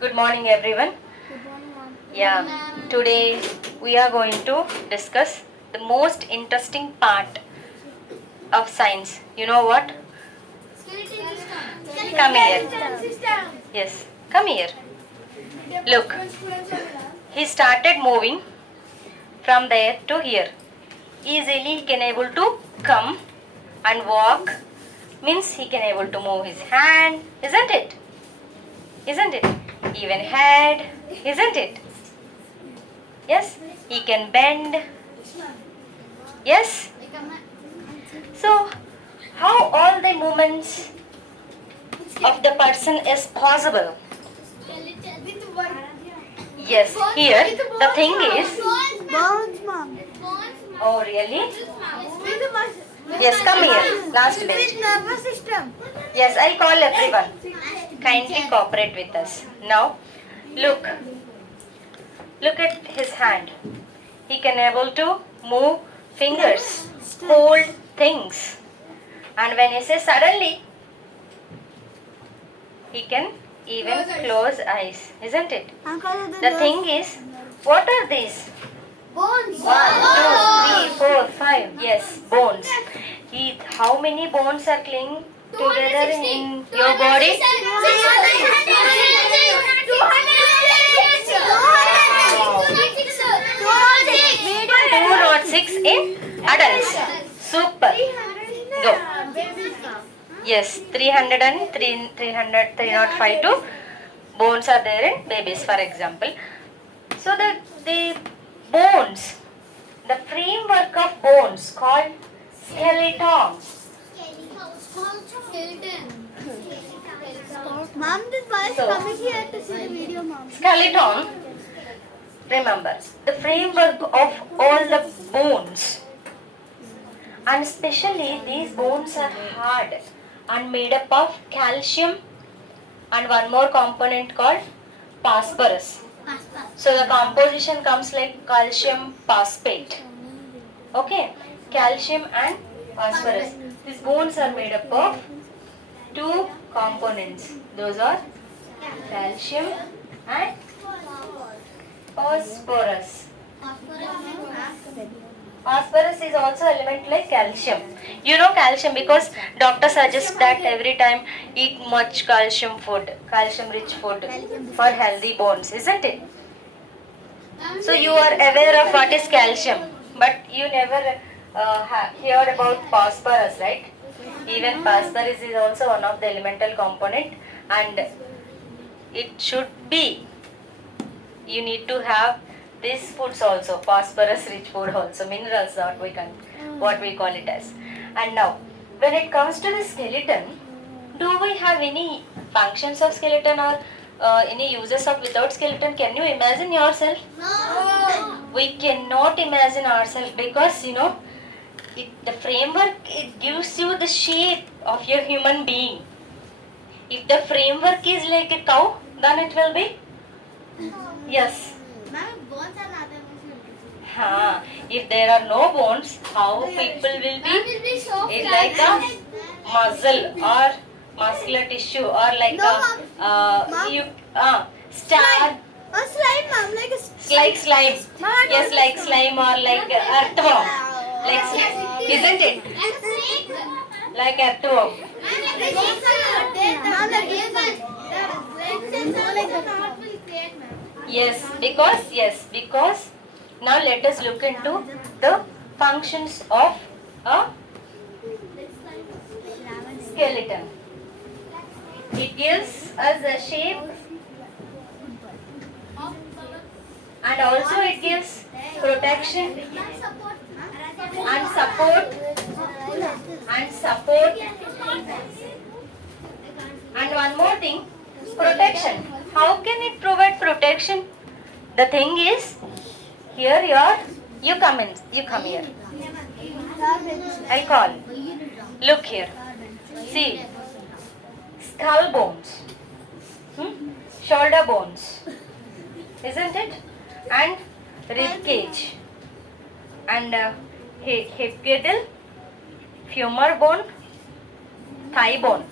Good morning, everyone. Good morning, ma'am. Today we are going to discuss the most interesting part of science. You know what? Come here. Yes, come here. Look, he started moving from there to here. Easily he can able to come and walk. Means he can able to move his hand, isn't it? Isn't it? Even head, isn't it? Yes, he can bend. Yes. So, how all the movements of the person is possible? Yes, here the thing is. Bones, ma'am. Oh, really? Yes, come here. Last bench. Nervous system. Yes, I'll call everyone. Kindly cooperate with us. Now, look. Look at his hand. He can able to move fingers, hold things. And when he says suddenly, he can even close eyes, isn't it? The thing is, what are these? Bones. 1, 2, 3, 4, 5. Yes, bones. How many bones are clinging together in your body? 206 in adults. Super. Go. Yes, 300 and 302 bones are there in babies, for example. So the bones, the framework of bones called skeleton. Mom, this boy is So- coming here to see the video, mom. Skeleton, remember, the framework of all the bones. And especially these bones are hard and made up of calcium and one more component called phosphorus. So the composition comes like calcium phosphate. Okay, calcium and phosphorus. These bones are made up of two components. Those are calcium and phosphorus. Phosphorus is also element like calcium. You know calcium because doctor suggests that every time eat much calcium food, calcium rich food for healthy bones, isn't it? So you are aware of what is calcium, but you never heard about phosphorus, right? Even phosphorus is also one of the elemental component, and it should be. You need to have these foods also, phosphorus rich food also, minerals what we call it as. And now, when it comes to the skeleton, do we have any functions of skeleton or any uses of without skeleton? Can you imagine yourself? We cannot imagine ourselves because the framework, it gives you the shape of your human being. If the framework is like a cow, then it will be yes. Bones are not If there are no bones, how people will be? It's like a muscle or muscular tissue or like star. A slime, mom, like a Like slime. Yes, like slime or like earthworm. Like isn't it? Like earthworm. Yes, because now let us look into the functions of a skeleton. It gives us a shape and also it gives protection and support and one more thing, protection. How can it provide protection? The thing is, here you come here. I'll call. Look here. See, skull bones, shoulder bones, isn't it? And rib cage, and hip girdle, femur bone, thigh bone,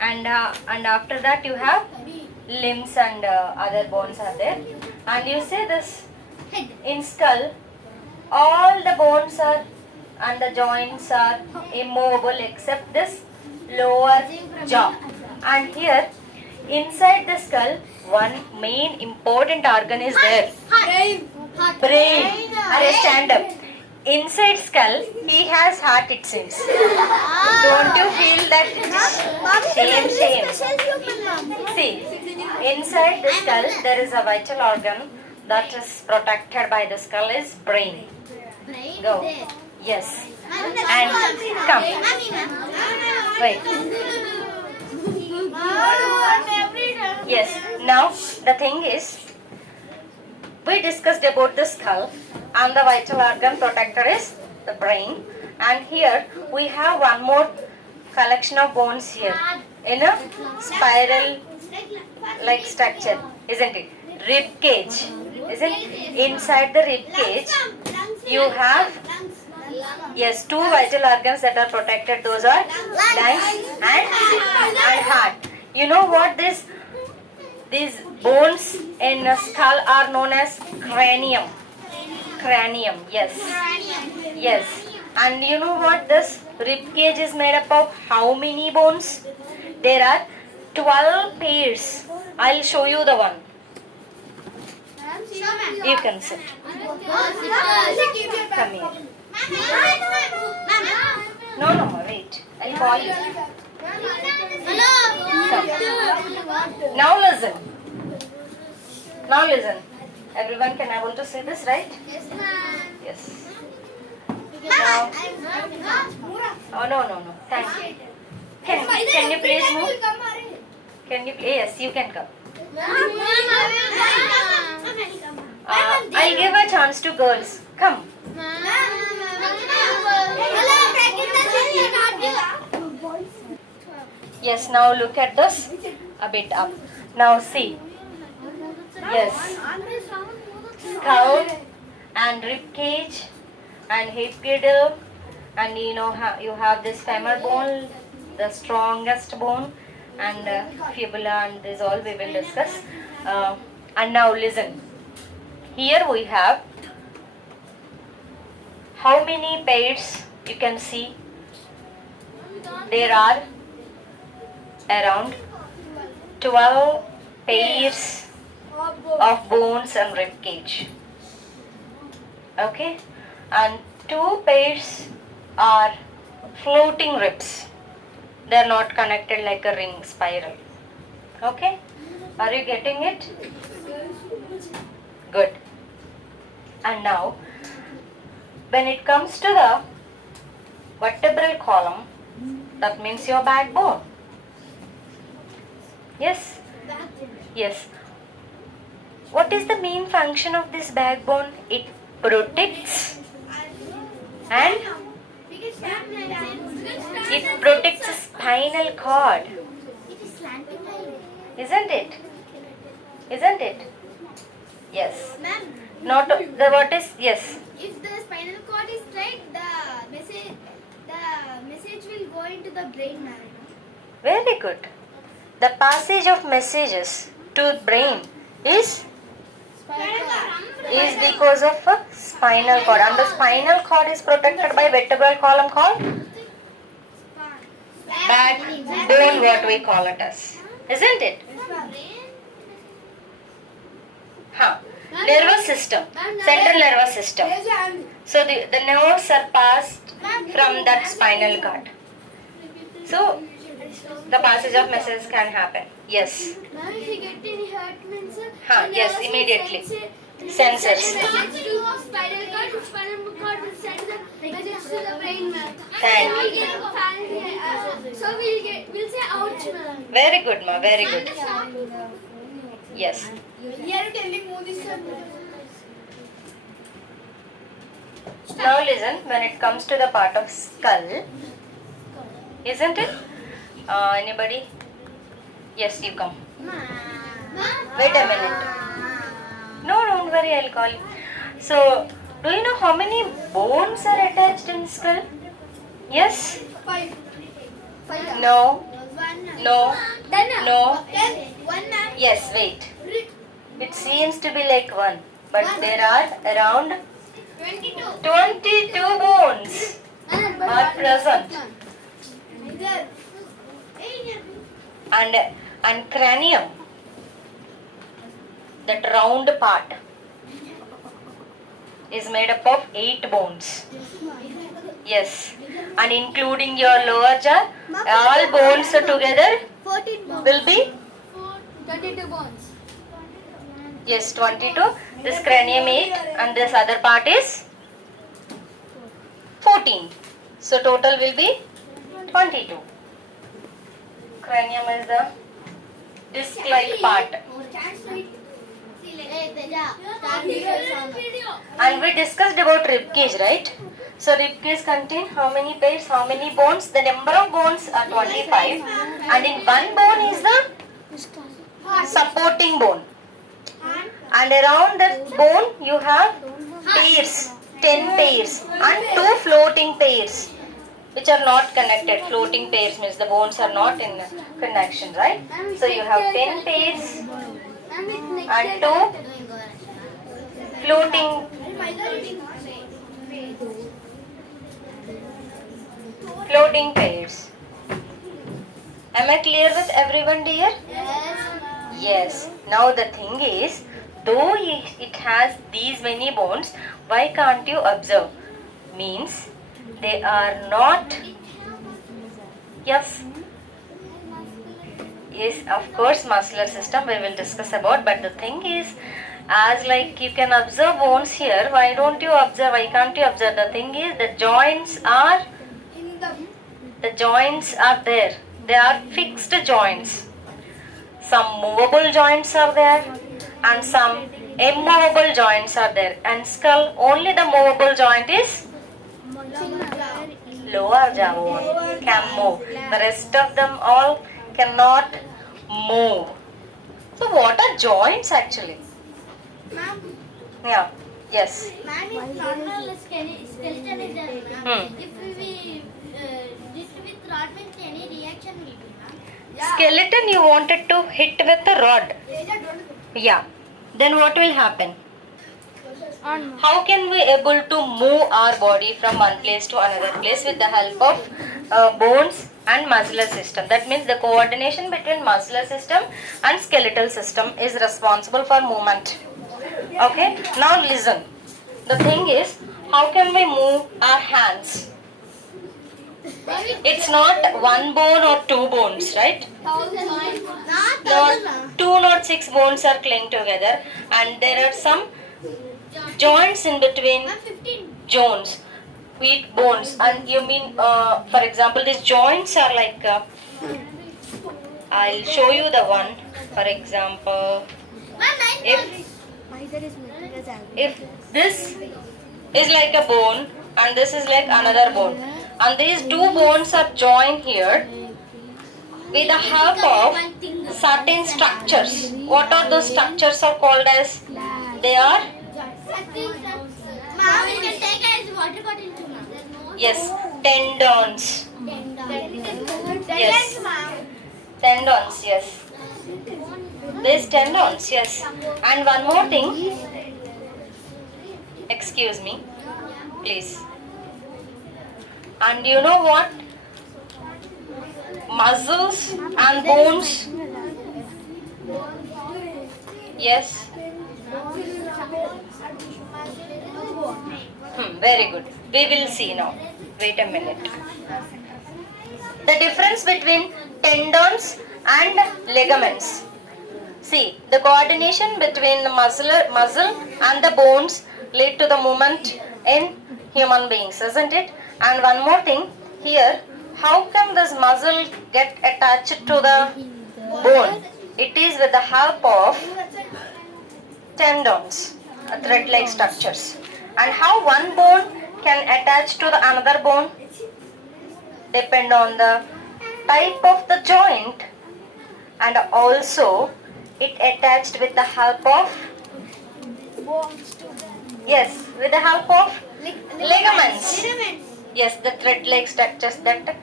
and after that you have limbs and other bones are there. And you see this in skull, all the bones are and the joints are immovable except this lower jaw. And here inside the skull, one main important organ is there. Brain. Array, stand up. Inside skull, he has heart, it seems. Don't you feel that? Shame, shame. See, inside the skull, there is a vital organ that is protected by the skull is brain. Go. Yes. And come. Wait. Yes. Now the thing is, we discussed about the skull and the vital organ protector is the brain. And here we have one more collection of bones here in a spiral like structure, isn't it? Rib cage, isn't it? Inside the rib cage you have, yes, two vital organs that are protected. Those are lungs and heart. You know what these bones in a skull are known as cranium. Cranium, yes. Yes. And you know what this rib cage is made up of? How many bones? There are 12 pairs. I'll show you the one. You can sit. Come here. No, wait. I'll call you. Come. Now listen. Now listen. Everyone can able to see this, right? Yes. Now. Oh no. Thank you. Can you please move? Can you please? Yes, you can come. I'll give a chance to girls. Come. Yes, now look at this a bit up. Now see. Yes. Skull and rib cage and hip girdle, and you know you have this femur bone, the strongest bone, and fibula, and this all we will discuss. And now listen. Here we have how many pairs you can see? There are around 12 pairs of bones and rib cage. Okay, and 2 pairs are floating ribs. They are not connected like a ring spiral. Okay, are you getting it? Good. And now, when it comes to the vertebral column, that means your backbone. Yes? Yes. What is the main function of this backbone? It protects and it protects the spinal cord. Isn't it? Isn't it? Yes. Not the what is, yes. If the spinal cord is straight, the message will go into the brain, ma'am. Very good. The passage of messages to brain is because of a spinal cord, and the spinal cord is protected by vertebral column called backbone, what we call it as, isn't it? Nervous system, central nervous system. So the nerves are passed from that spinal cord. So the passage of messages can happen. Yes. Ma'am, if you get any hurt means, Yes, immediately. Sensors. Spinal cord will send the message to the brain, ma'am. Thank And you. so we'll say ouch, ma'am. Very good, ma. Very good. Yes. Here telling Modi sir. Now listen. When it comes to the part of skull, isn't it? Anybody? Yes, you come. Wait a minute. No, don't worry. I'll call you. So, do you know how many bones are attached in skull? Yes? 5. No. No. No. One, ma'am. Yes, wait. It seems to be like one, but there are around 22 bones are present. And cranium, that round part, is made up of 8 bones. Yes, and including your lower jaw, all bones together 14 bones. will be 22 bones. yes 22. This cranium 8 and this other part is 14. So total will be 22. Cranium is the disc-like part. And we discussed about rib cage, right? So rib cage contain how many pairs, how many bones? The number of bones are 25, and in one bone is the supporting bone. And around that bone you have pairs, 10 pairs, and 2 floating pairs which are not connected. Floating pairs means the bones are not in connection, right? So you have 10 pairs and 2 floating pairs. Am I clear with everyone, dear? Yes. Now the thing is, though it has these many bones, why can't you observe? Means they are not. Yes. Yes, of course, muscular system we will discuss about. But the thing is, as like you can observe bones here, why don't you observe? Why can't you observe? The thing is, the joints are there. They are fixed joints. Some movable joints are there and some immovable joints are there. And skull, only the movable joint is lower jaw bone can move. The rest of them all cannot move. So what are joints actually? Ma'am, Yeah. Yes. ma'am, if normal skeleton is there, ma'am. If we this with rod means any reaction will be, ma'am. Skeleton you wanted to hit with a rod. Yeah. Then what will happen? How can we able to move our body from one place to another place with the help of bones and muscular system? That means the coordination between muscular system and skeletal system is responsible for movement. Okay. Now listen. The thing is, how can we move our hands? It's not one bone or 2 bones, right? Not 2 not 6 bones are linked together, and there are some joints in between joints, weak bones. And you mean, for example, these joints are like. I'll show you the one. For example, if this is like a bone and this is like another bone, and these 2 bones are joined here with the help of certain structures. What are those structures are called as? They are Ma'am, we can take as water bottle too, ma'am. yes, tendons. Yes, ma'am. tendons. Yes, these tendons. Yes, and one more thing. Excuse me, please. And you know what? Muscles and bones. Yes. Very good. We will see now. Wait a minute. The difference between tendons and ligaments. See, the coordination between the muscle and the bones lead to the movement in human beings, isn't it? And one more thing here, how can this muscle get attached to the bone? It is with the help of tendons, thread-like structures. And how one bone can attach to the another bone depend on the type of the joint, and also it attached with the help of with the help of ligaments. Yes, the thread-like structures that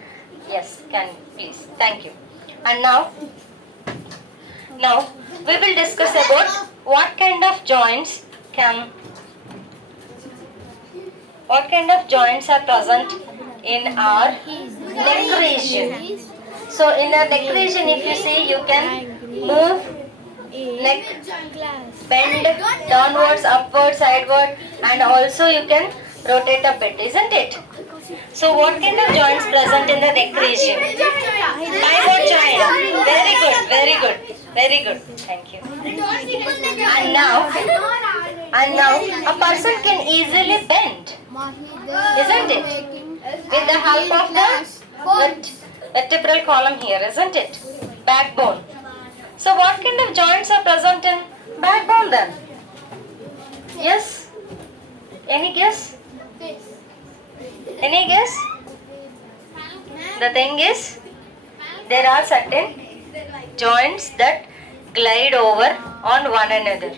can please. Thank you. And now Now we will discuss about what kind of joints are present in our neck region. So in our neck region, if you see, you can move neck, bend downwards, upwards, sideward, and also you can rotate a bit, isn't it? So what kind of joints present in the neck region? Pivot joint. Very good, very good, very good. Thank you. And now a person can easily bend, isn't it? With the help of the vertebral column here, isn't it? Backbone. So what kind of joints are present in backbone then? Yes? Any guess? Any guess? The thing is, there are certain joints that glide over on one another.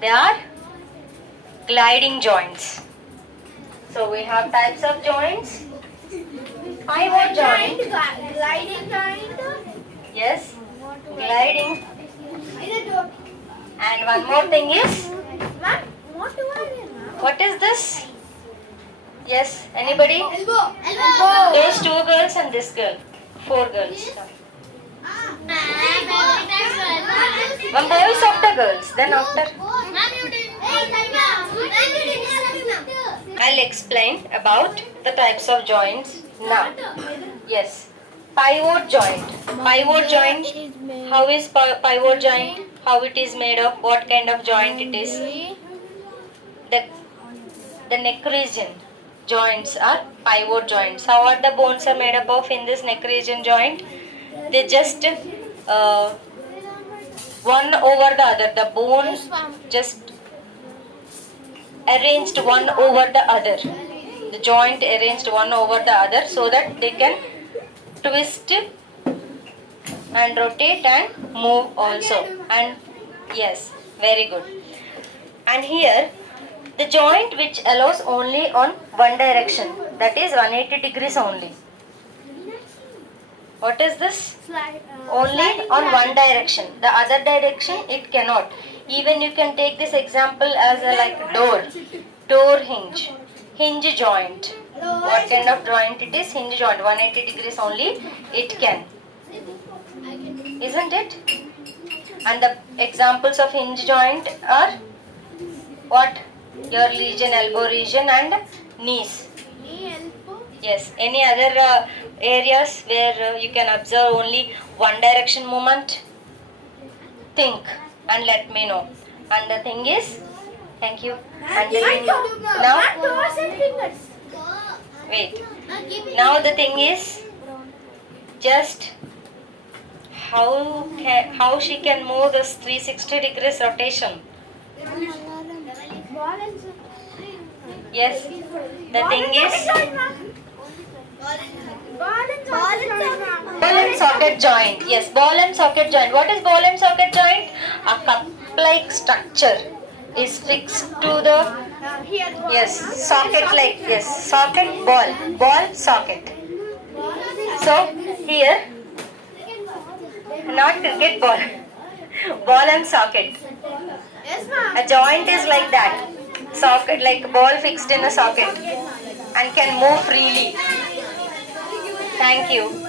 They are gliding joints. So we have types of joints. Pivot joint. Gliding joint. Yes. Gliding. And one more thing is, what is this? Yes, anybody? Elbow. Those two girls and this girl. 4 girls. One boy is after girls. Then after, I'll explain about the types of joints now. Yes. Pivot joint. Pivot joint. How is pivot joint? How it is made of? What kind of joint it is? The neck region joints are pivot joints. How are the bones are made up of in this neck region joint? They just one over the other. The bone just arranged one over the other. The joint arranged one over the other so that they can twist and rotate and move also. And yes, very good. And here the joint which allows only on one direction, that is 180 degrees only. What is this? Only on one direction. The other direction it cannot. Even you can take this example as a like door hinge, hinge joint. What kind of joint it is? Hinge joint. 180 degrees only it can. Isn't it? And the examples of hinge joint are what? Your region, elbow region and knees. Yes. Any other areas where you can observe only one direction movement? Think and let me know. And the thing is, thank you. And the thing now, wait. Now the thing is, just how she can move this 360 degrees rotation. Yes, the thing is ball and socket joint. Yes, ball and socket joint. What is ball and socket joint? A cup-like structure is fixed to the socket like socket ball socket. So here, not cricket ball, ball and socket. A joint is like that. Socket, like ball fixed in a socket and can move freely. Thank you.